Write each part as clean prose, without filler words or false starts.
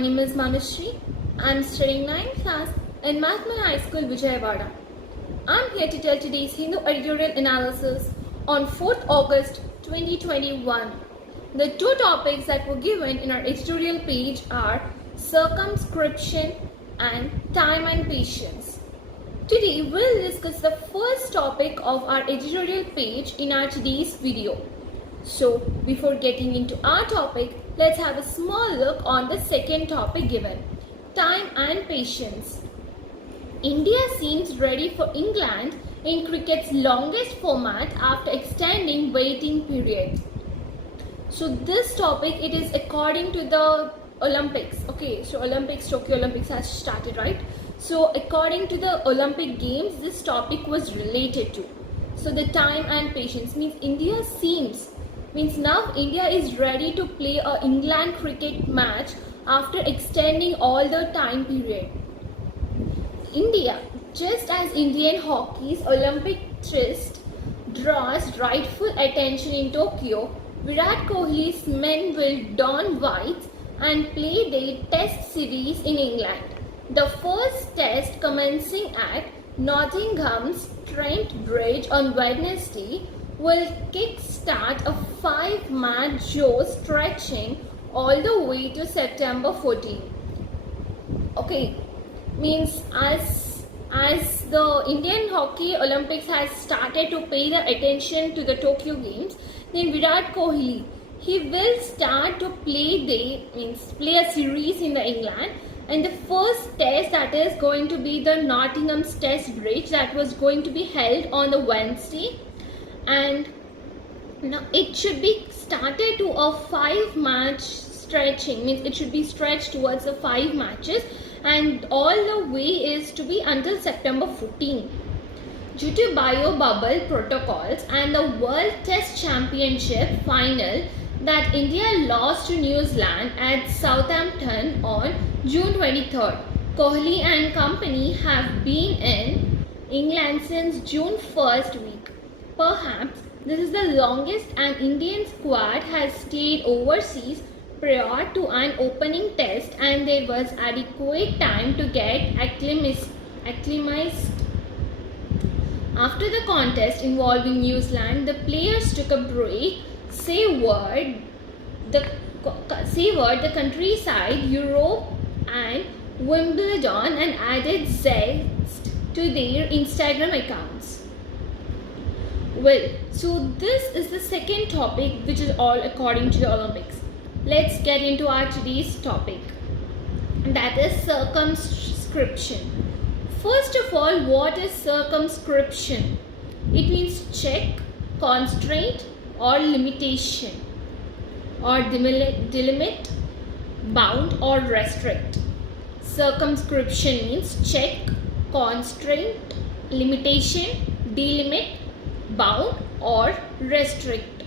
name is Manushree. I'm studying 9th class in Mahatma High School, Vijayawada. I'm here to tell today's Hindu editorial analysis on 4th August 2021. The two topics that were given in our editorial page are circumscription and time and patience. Today we'll discuss the first topic of our editorial page in our today's video. So before getting into our topic, let's have a small look on the second topic given, time and patience. India seems ready for England in cricket's longest format after extending waiting period. So this topic, it is according to the Olympics. Okay, so Tokyo Olympics has started, right? So according to the Olympic Games, this topic was related to. So the time and patience means now India is ready to play a England cricket match after extending all the time period. India, just as Indian hockey's Olympic tryst draws rightful attention in Tokyo, Virat Kohli's men will don whites and play their test series in England. The first test commencing at Nottingham's Trent Bridge on Wednesday will kick-start a 5-match show stretching all the way to September 14. Okay, means as the Indian Hockey Olympics has started to pay the attention to the Tokyo Games, then Virat Kohli, he will start to play a series in the England, and the first test, that is going to be the Nottingham's Test Bridge, that was going to be held on the Wednesday, and now it should be started to a 5-match stretching, means it should be stretched towards the 5 matches, and all the way is to be until September 14. Due to bio-bubble protocols and the World Test Championship final that India lost to New Zealand at Southampton on June 23rd, Kohli and company have been in England since June 1st week. Perhaps this is the longest an Indian squad has stayed overseas prior to an opening test, and there was adequate time to get acclimatized. After the contest involving New Zealand, the players took a break, savoured the countryside, Europe and Wimbledon, and added zest to their Instagram accounts. Well, so this is the second topic, which is all according to the Olympics. Let's get into our today's topic, that is circumscription. First of all, what is circumscription? It means check, constraint or limitation, or delimit, bound or restrict. Circumscription means check, constraint, limitation, delimit, bound or restrict.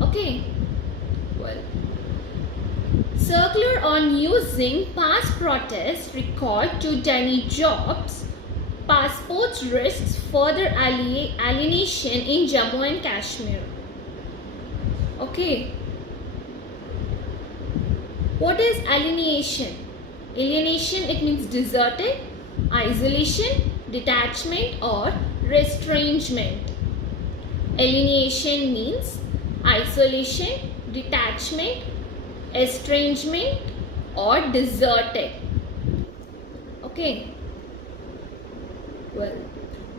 Okay, well, circular on using past protest record to deny jobs, passports risks further alienation in Jammu and Kashmir. Okay, what is alienation? Alienation, it means deserted, isolation, detachment or estrangement. Alienation means isolation, detachment, estrangement or deserted. Okay, well,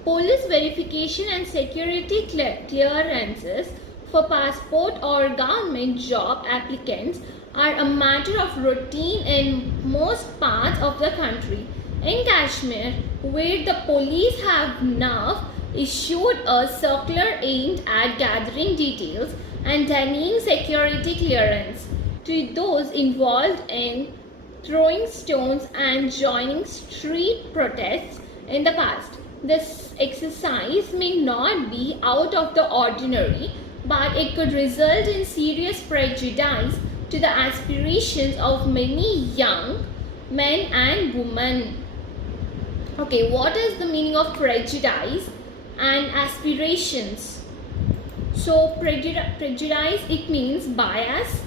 police verification and security clearances for passport or government job applicants are a matter of routine in most parts of the country. In Kashmir, where the police have now issued a circular aimed at gathering details and denying security clearance to those involved in throwing stones and joining street protests in the past. This exercise may not be out of the ordinary, but it could result in serious prejudice to the aspirations of many young men and women. Okay, what is the meaning of prejudice and aspirations? So prejudice, it means bias,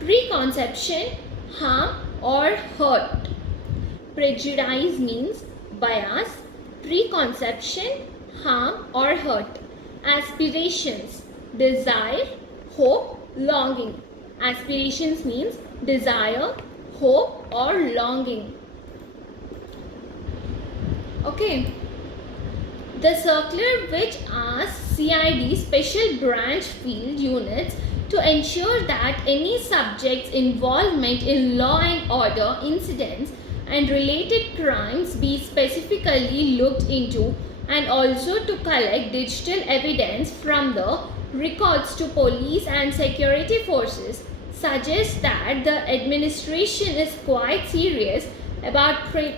preconception, harm or hurt. Prejudice means bias, preconception, harm or hurt. Aspirations, desire, hope, longing. Aspirations means desire, hope or longing. Okay. The circular which asks CID special branch field units to ensure that any subject's involvement in law and order incidents and related crimes be specifically looked into, and also to collect digital evidence from the records to police and security forces, suggests that the administration is quite serious about the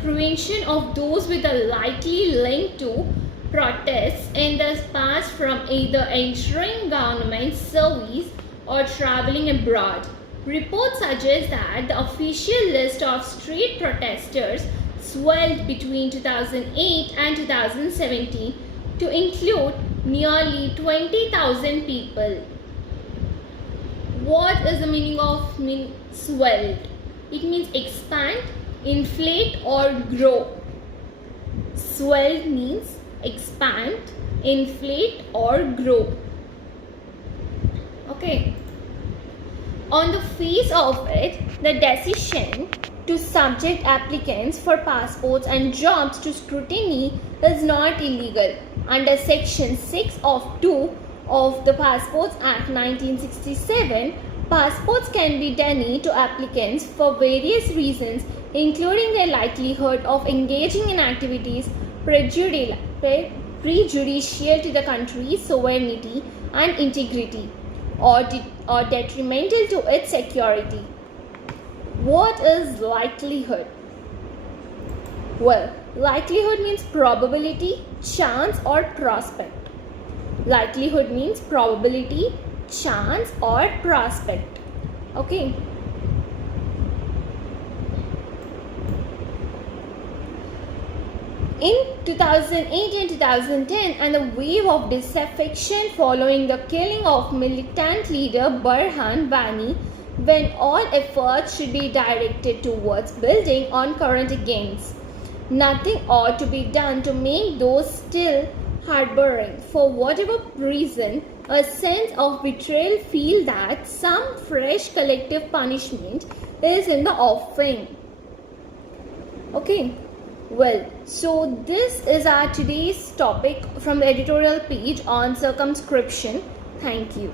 prevention of those with a likely link to protests in the past from either entering government service or traveling abroad. Reports suggest that the official list of street protesters swelled between 2008 and 2017 to include nearly 20,000 people. What is the meaning of swelled? It means expand, inflate or grow. Swell means expand, inflate or grow. Okay. On the face of it, the decision to subject applicants for passports and jobs to scrutiny is not illegal. Under Section 6 of 2 of the Passports Act 1967, passports can be denied to applicants for various reasons, including their likelihood of engaging in activities prejudicial to the country's sovereignty and integrity, or detrimental to its security. What is likelihood? Well, likelihood means probability, chance or prospect. Likelihood means probability, chance or prospect. Okay. In 2008 and 2010, and the wave of disaffection following the killing of militant leader Burhan Wani, when all efforts should be directed towards building on current gains. Nothing ought to be done to make those still harboring, for whatever reason, a sense of betrayal feel that some fresh collective punishment is in the offing. Okay. Well, so this is our today's topic from the editorial page on circumscription. Thank you.